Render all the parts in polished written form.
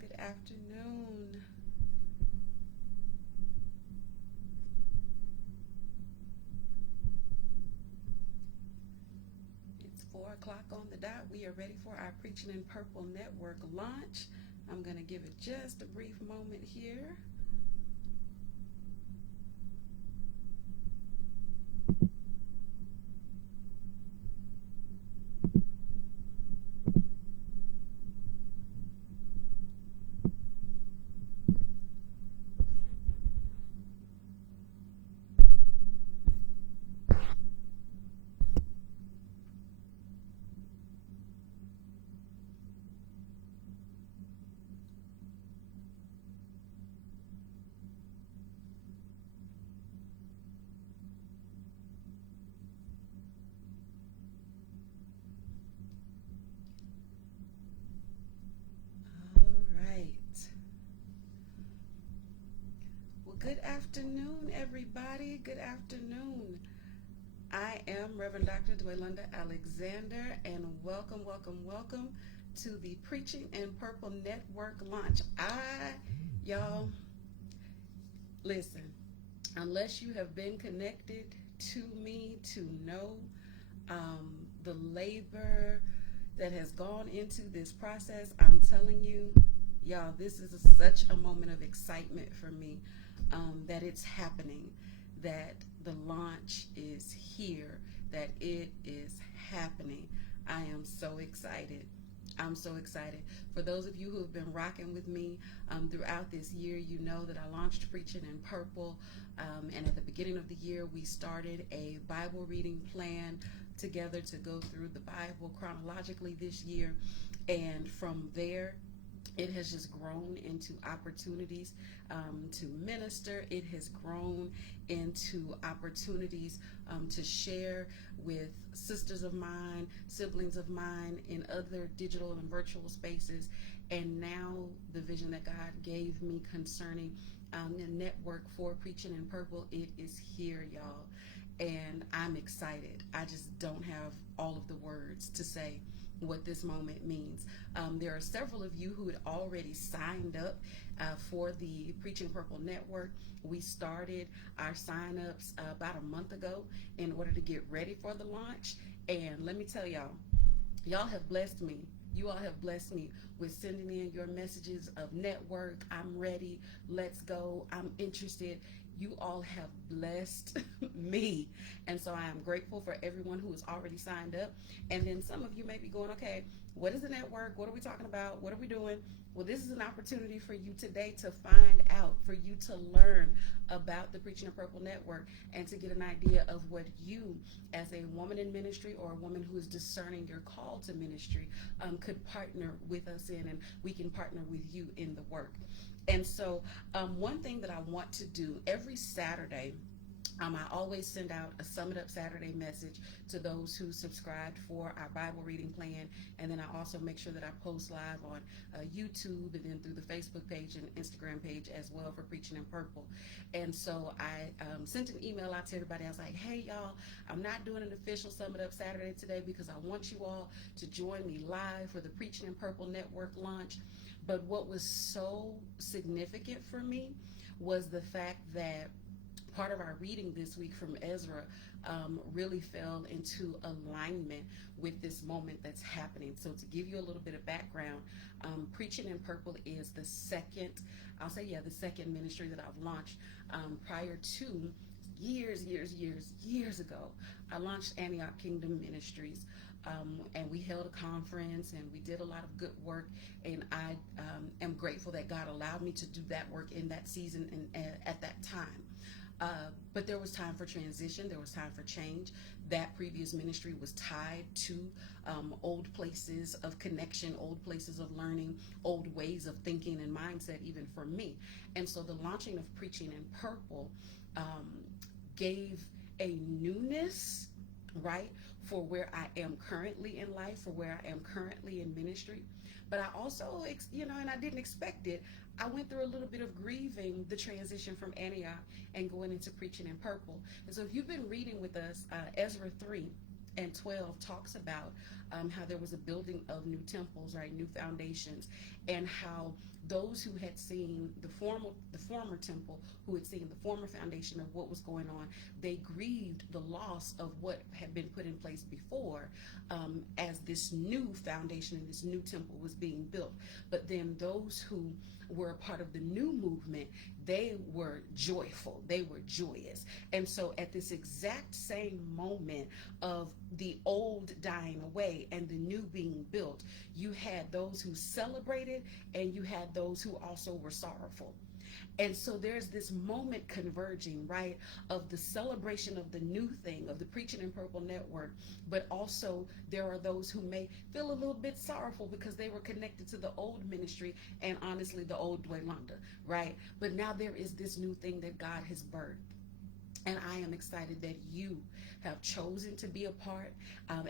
Good afternoon. It's 4 o'clock on the dot. We are ready for our Preaching in Purple Network launch. I'm going to give it just a brief moment here. All right. Well, good afternoon, everybody. Good afternoon. I am Reverend Dr. Dwelanda Alexander, and welcome to the Preaching in Purple Network launch. Y'all, listen, unless you have been connected to me to know the labor that has gone into this process, I'm telling you, y'all, this is such a moment of excitement for me that it's happening, that the launch is here, that it is happening. I am so excited. I'm so excited. For those of you who have been rocking with me throughout this year, you know that I launched Preaching in Purple. And at the beginning of the year, we started a Bible reading plan together to go through the Bible chronologically this year. And from there, it has just grown into opportunities to minister. It has grown into opportunities to share with sisters of mine, siblings of mine in other digital and virtual spaces. And now the vision that God gave me concerning the network for Preaching in Purple, it is here, y'all. And I'm excited. I just don't have all of the words to say what this moment means. There are several of you who had already signed up for the Preaching Purple Network. We started our sign-ups about a month ago in order to get ready for the launch. And let me tell y'all have blessed me. You all have blessed me with sending in your messages of network. I'm ready. Let's go. I'm interested. You all have blessed me. And so I am grateful for everyone who has already signed up. And then some of you may be going, okay, what is the network? What are we talking about? What are we doing? Well, this is an opportunity for you today to find out, for you to learn about the Preaching in Purple Network and to get an idea of what you, as a woman in ministry or a woman who is discerning your call to ministry, could partner with us in, and we can partner with you in the work. And so one thing that I want to do every Saturday, I always send out a Sum It Up Saturday message to those who subscribed for our Bible reading plan. And then I also make sure that I post live on YouTube and then through the Facebook page and Instagram page as well for Preaching in Purple. And so I sent an email out to everybody. I was like, hey, y'all, I'm not doing an official Sum It Up Saturday today because I want you all to join me live for the Preaching in Purple Network launch. But what was so significant for me was the fact that part of our reading this week from Ezra really fell into alignment with this moment that's happening. So to give you a little bit of background, Preaching in Purple is the second ministry that I've launched. Prior to years ago, I launched Antioch Kingdom Ministries. And we held a conference and we did a lot of good work, and I am grateful that God allowed me to do that work in that season and at that time. But there was time for transition. There was time for change. That previous ministry was tied to old places of connection, old places of learning, old ways of thinking and mindset, even for me. And so the launching of Preaching in Purple gave a newness, right, for where I am currently in life, for where I am currently in ministry. But I also, and I didn't expect it, I went through a little bit of grieving the transition from Antioch and going into Preaching in Purple. And so if you've been reading with us, Ezra 3 and 12 talks about how there was a building of new temples, right, new foundations, and how those who had seen the former temple, who had seen the former foundation of what was going on, they grieved the loss of what had been put in place before, as this new foundation and this new temple was being built. But then those who were a part of the new movement, they were joyful, they were joyous. And so at this exact same moment of the old dying away and the new being built, you had those who celebrated and you had those who also were sorrowful. And so there's this moment converging, right, of the celebration of the new thing, of the Preaching in Purple Network, but also there are those who may feel a little bit sorrowful because they were connected to the old ministry and honestly the old Dwelanda, right? But now there is this new thing that God has birthed. And I am excited that you have chosen to be a part,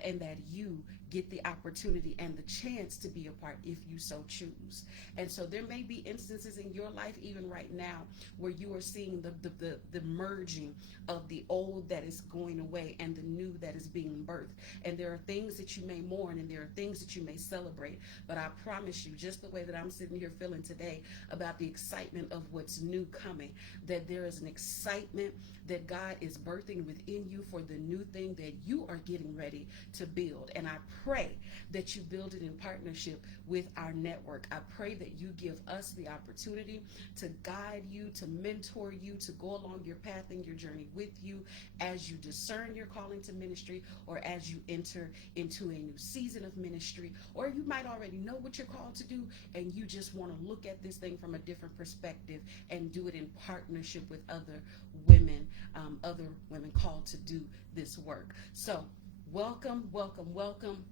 and that you get the opportunity and the chance to be a part if you so choose. And so there may be instances in your life, even right now, where you are seeing the merging of the old that is going away and the new that is being birthed. And there are things that you may mourn and there are things that you may celebrate. But I promise you, just the way that I'm sitting here feeling today about the excitement of what's new coming, that there is an excitement that God is birthing within you for the new thing that you are getting ready to build. And I pray that you build it in partnership with our network. I pray that you give us the opportunity to guide you, to mentor you, to go along your path and your journey with you as you discern your calling to ministry, or as you enter into a new season of ministry, or you might already know what you're called to do and you just want to look at this thing from a different perspective and do it in partnership with other women called to do this work. So welcome, welcome, welcome.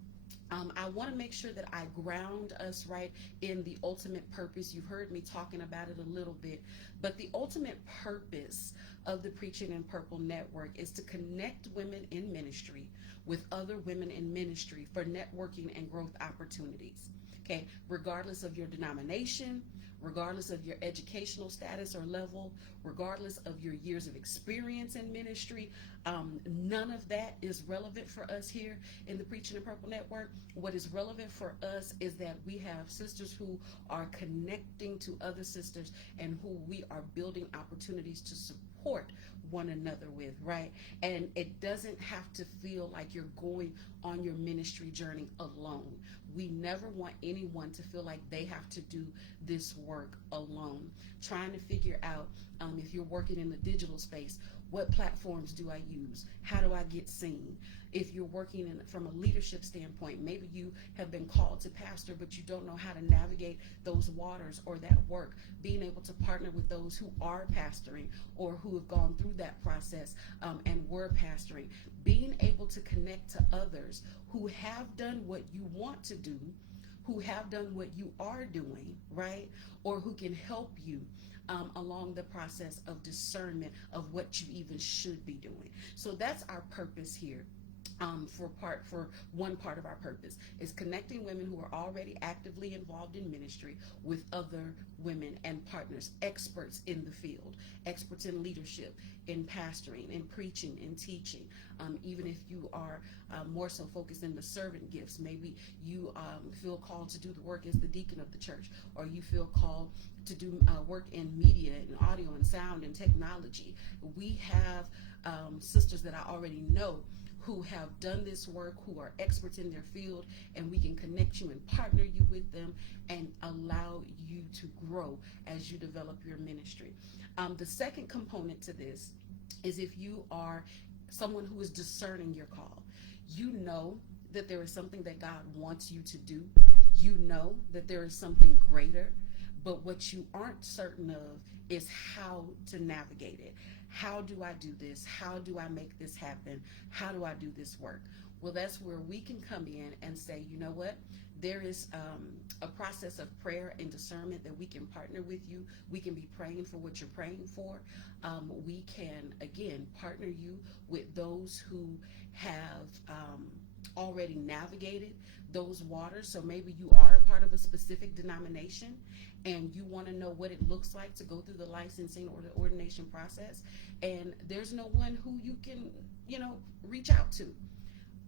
I want to make sure that I ground us right in the ultimate purpose. You've heard me talking about it a little bit, but the ultimate purpose of the Preaching in Purple Network is to connect women in ministry with other women in ministry for networking and growth opportunities. Okay, regardless of your denomination, regardless of your educational status or level, regardless of your years of experience in ministry, none of that is relevant for us here in the Preaching in Purple Network. What is relevant for us is that we have sisters who are connecting to other sisters and who we are building opportunities to support one another with, right? And it doesn't have to feel like you're going on your ministry journey alone. We never want anyone to feel like they have to do this work alone. Trying to figure out, if you're working in the digital space, what platforms do I use? How do I get seen? If you're working from a leadership standpoint, maybe you have been called to pastor, but you don't know how to navigate those waters or that work. Being able to partner with those who are pastoring or who have gone through that process and were pastoring. Being able to connect to others who have done what you want to do, who have done what you are doing, right? Or who can help you along the process of discernment of what you even should be doing. So that's our purpose here. For one part of our purpose is connecting women who are already actively involved in ministry with other women and partners, experts in the field, experts in leadership, in pastoring, in preaching, in teaching. Even if you are more so focused in the servant gifts, maybe you feel called to do the work as the deacon of the church, or you feel called to do work in media and audio and sound and technology. We have sisters that I already know who have done this work, who are experts in their field, and we can connect you and partner you with them and allow you to grow as you develop your ministry. The second component to this is if you are someone who is discerning your call. You know that there is something that God wants you to do. You know that there is something greater, but what you aren't certain of is how to navigate it. How do I do this? How do I make this happen? How do I do this work? Well, that's where we can come in and say, you know what? There is a process of prayer and discernment that we can partner with you. We can be praying for what you're praying for. We can, again, partner you with those who have already navigated those waters. So maybe you are a part of a specific denomination and you want to know what it looks like to go through the licensing or the ordination process, and there's no one who you can, reach out to.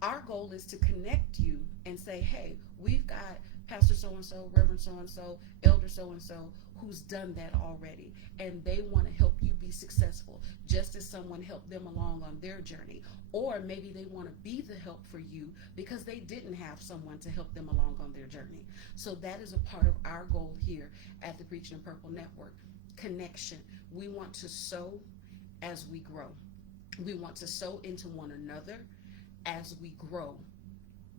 Our goal is to connect you and say, hey, we've got Pastor so and so, Reverend so and so, Elder so and so, who's done that already, and they want to help you be successful, just as someone helped them along on their journey. Or maybe they want to be the help for you because they didn't have someone to help them along on their journey. So that is a part of our goal here at the Preaching in Purple Network. Connection. We want to sow as we grow. We want to sow into one another as we grow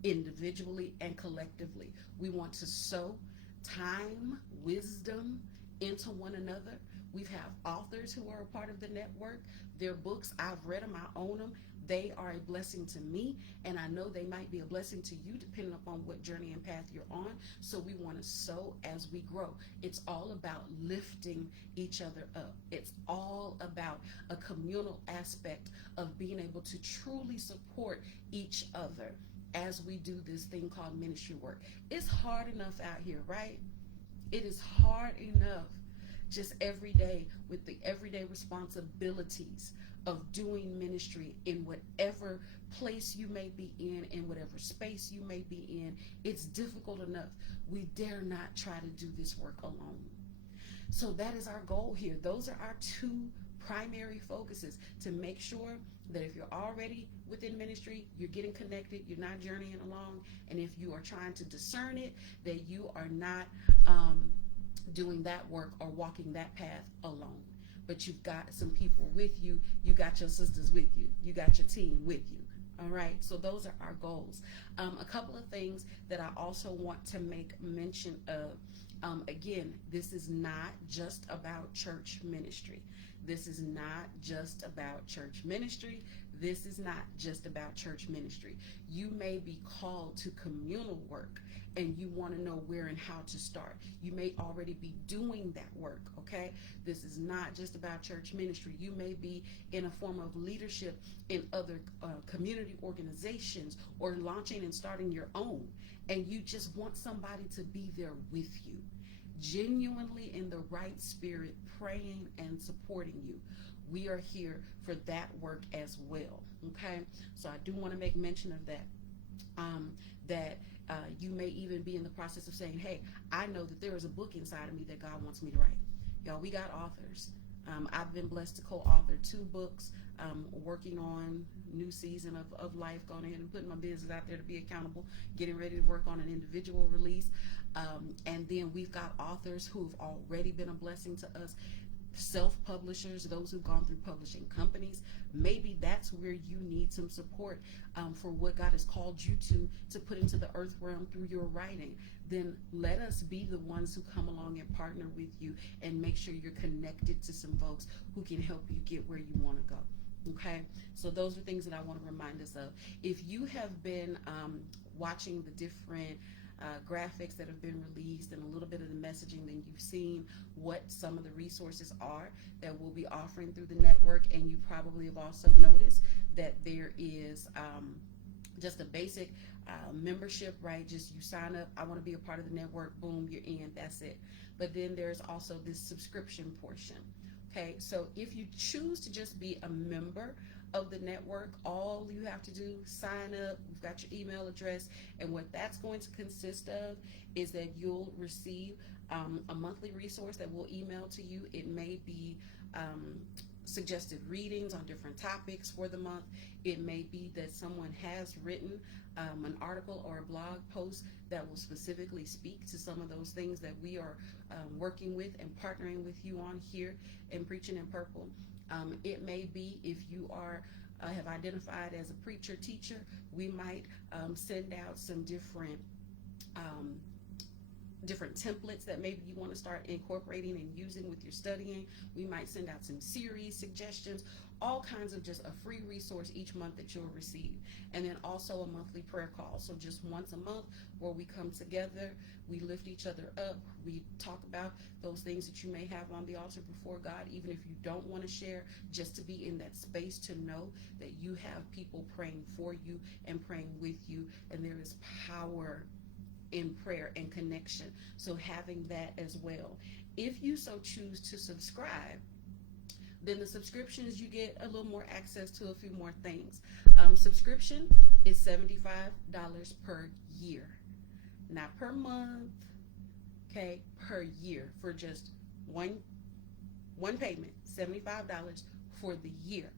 individually and collectively. We want to sow time, wisdom into one another. We have authors who are a part of the network. Their books, I've read them, I own them. They are a blessing to me, and I know they might be a blessing to you depending upon what journey and path you're on. So we want to sow as we grow. It's all about lifting each other up. It's all about a communal aspect of being able to truly support each other as we do this thing called ministry work. It's hard enough out here, right? It is hard enough just every day with the everyday responsibilities of doing ministry in whatever place you may be in whatever space you may be in. It's difficult enough. We dare not try to do this work alone. So that is our goal here. Those are our two primary focuses, to make sure that if you're already within ministry, you're getting connected, you're not journeying along, and if you are trying to discern it, that you are not doing that work or walking that path alone. But you've got some people with you, you got your sisters with you, you got your team with you. All right, so those are our goals. A couple of things that I also want to make mention of. Again, this is not just about church ministry. This is not just about church ministry. This is not just about church ministry. You may be called to communal work and you want to know where and how to start. You may already be doing that work, okay? This is not just about church ministry. You may be in a form of leadership in other community organizations or launching and starting your own, and you just want somebody to be there with you, genuinely in the right spirit, praying and supporting you. We are here for that work as well, okay? So I do want to make mention of that. You may even be in the process of saying, hey, I know that there is a book inside of me that God wants me to write. Y'all, we got authors. I've been blessed to co-author 2 books, working on new season of life, going ahead and putting my business out there to be accountable, getting ready to work on an individual release. And then we've got authors who've already been a blessing to us, self-publishers, those who've gone through publishing companies. Maybe that's where you need some support for what God has called you to put into the earth realm through your writing. Then let us be the ones who come along and partner with you and make sure you're connected to some folks who can help you get where you want to go. Okay, so those are things that I want to remind us of. If you have been watching the different graphics that have been released and a little bit of the messaging, then you've seen what some of the resources are that we'll be offering through the network, and you probably have also noticed that there is just a basic membership, right? Just you sign up, I want to be a part of the network, boom, you're in, that's it. But then there's also this subscription portion. Okay, so if you choose to just be a member of the network, all you have to do, sign up, we've got your email address, and what that's going to consist of is that you'll receive a monthly resource that we'll email to you. It may be suggested readings on different topics for the month. It may be that someone has written an article or a blog post that will specifically speak to some of those things that we are working with and partnering with you on here in Preaching in Purple. It may be if you are have identified as a preacher, teacher, we might send out some different templates that maybe you want to start incorporating and using with your studying. We might send out some series suggestions, all kinds of just a free resource each month that you'll receive. And then also a monthly prayer call. So just once a month where we come together, we lift each other up, we talk about those things that you may have on the altar before God, even if you don't want to share, just to be in that space to know that you have people praying for you and praying with you, and there is power in prayer and connection. So having that as well. If you so choose to subscribe, then the subscriptions, you get a little more access to a few more things. Subscription is $75 per year. not per month, okay, per year for just one one payment, $75 for the year.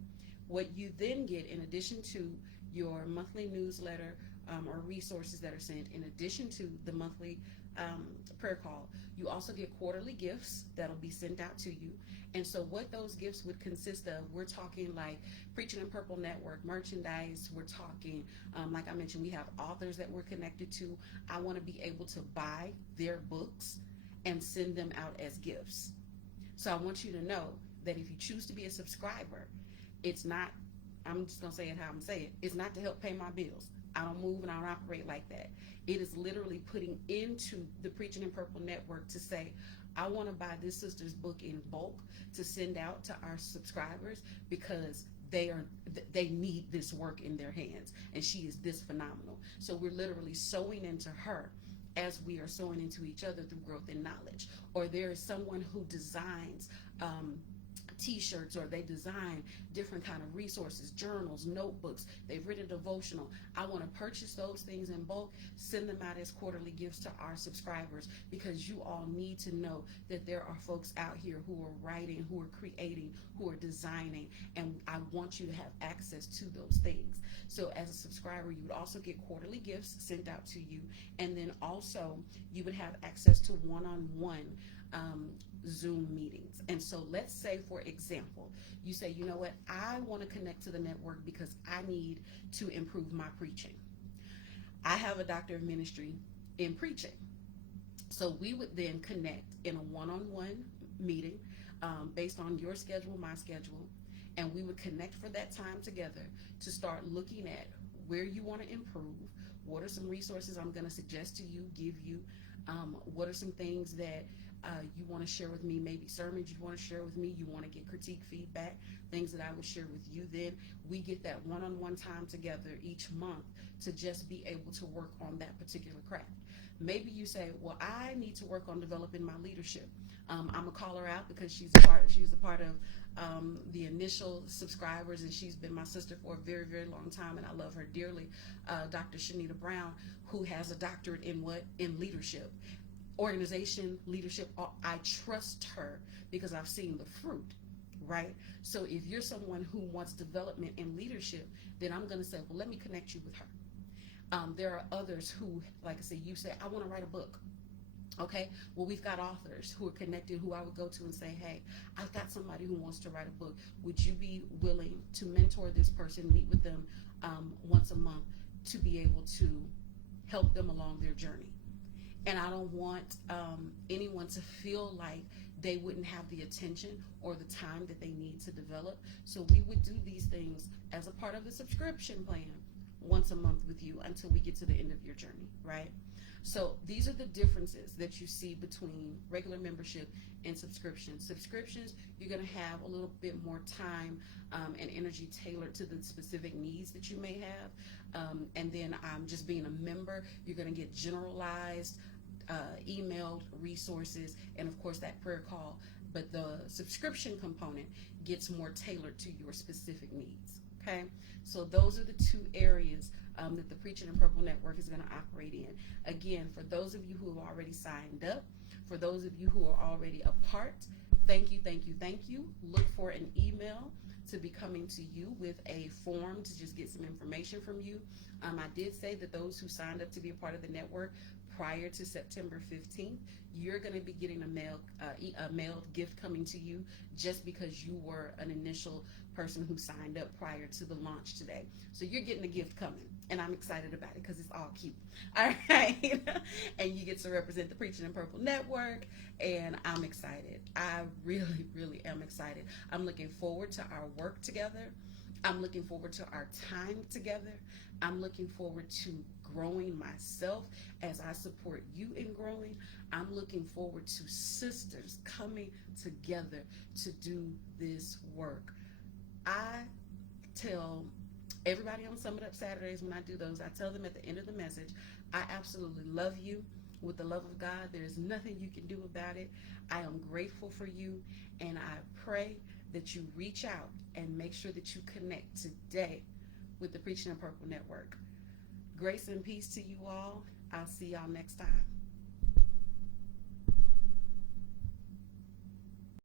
What you then get, in addition to your monthly newsletter or resources that are sent, in addition to the monthly prayer call, you also get quarterly gifts that'll be sent out to you. And so, what those gifts would consist of, we're talking like Preaching in Purple Network merchandise. We're talking, like I mentioned, we have authors that we're connected to. I want to be able to buy their books and send them out as gifts. So I want you to know that if you choose to be a subscriber, it's not, I'm just going to say it how I'm saying it, it's not to help pay my bills. I don't move and I don't operate like that. It is literally putting into the Preaching in Purple Network to say, I want to buy this sister's book in bulk to send out to our subscribers because they need this work in their hands and she is this phenomenal. So we're literally sowing into her as we are sowing into each other through growth and knowledge. Or there is someone who designs t-shirts, or they design different kind of resources, journals, notebooks. They've written a devotional. I want to purchase those things in bulk, send them out as quarterly gifts to our subscribers, because you all need to know that there are folks out here who are writing, who are creating, who are designing, and I want you to have access to those things. So as a subscriber, you would also get quarterly gifts sent out to you, and then also you would have access to one-on-one Zoom meetings. And so let's say, for example, you say, you know what, I want to connect to the network because I need to improve my preaching. I have a doctor of ministry in preaching. So we would then connect in a one-on-one meeting based on your schedule, my schedule, and we would connect for that time together to start looking at where you want to improve. What are some resources I'm going to suggest to you, give you? What are some things that you want to share with me? Maybe sermons you want to share with me. You want to get critique, feedback, things that I would share with you. Then we get that one-on-one time together each month to just be able to work on that particular craft. Maybe you say, well, I need to work on developing my leadership. I'm gonna call her out because she was a part of the initial subscribers, and she's been my sister for a very, very long time, and I love her dearly. Dr. Shanita Brown, who has a doctorate in what? In leadership, organization, leadership. I trust her because I've seen the fruit, right? So if you're someone who wants development in leadership, then I'm going to say, well, let me connect you with her. There are others who, like I said, you say, I want to write a book. Okay, well, we've got authors who are connected who I would go to and say, hey, I've got somebody who wants to write a book. Would you be willing to mentor this person, meet with them once a month to be able to help them along their journey? And I don't want anyone to feel like they wouldn't have the attention or the time that they need to develop. So we would do these things as a part of the subscription plan once a month with you until we get to the end of your journey, right? So these are the differences that you see between regular membership and subscription. Subscriptions, you're going to have a little bit more time and energy tailored to the specific needs that you may have. And then just being a member, you're going to get generalized emailed resources, and of course that prayer call. But the subscription component gets more tailored to your specific needs. Okay, so those are the two areas that the Preaching in Purple Network is going to operate in. Again, for those of you who have already signed up, for those of you who are already a part, thank you, thank you, thank you. Look for an email to be coming to you with a form to just get some information from you. I did say that those who signed up to be a part of the network prior to September 15th, you're going to be getting a mailed gift coming to you just because you were an initial person who signed up prior to the launch today. So you're getting a gift coming, and I'm excited about it because it's all cute. All right. And you get to represent the Preaching in Purple Network, and I'm excited. I really, really am excited. I'm looking forward to our work together. I'm looking forward to our time together. I'm looking forward to growing myself as I support you in growing. I'm looking forward to sisters coming together to do this work. I tell everybody on Sum It Up Saturdays when I do those, I tell them at the end of the message, I absolutely love you with the love of God. There's nothing you can do about it. I am grateful for you, and I pray that you reach out and make sure that you connect today with the Preaching in Purple Network. Grace and peace to you all. I'll see y'all next time.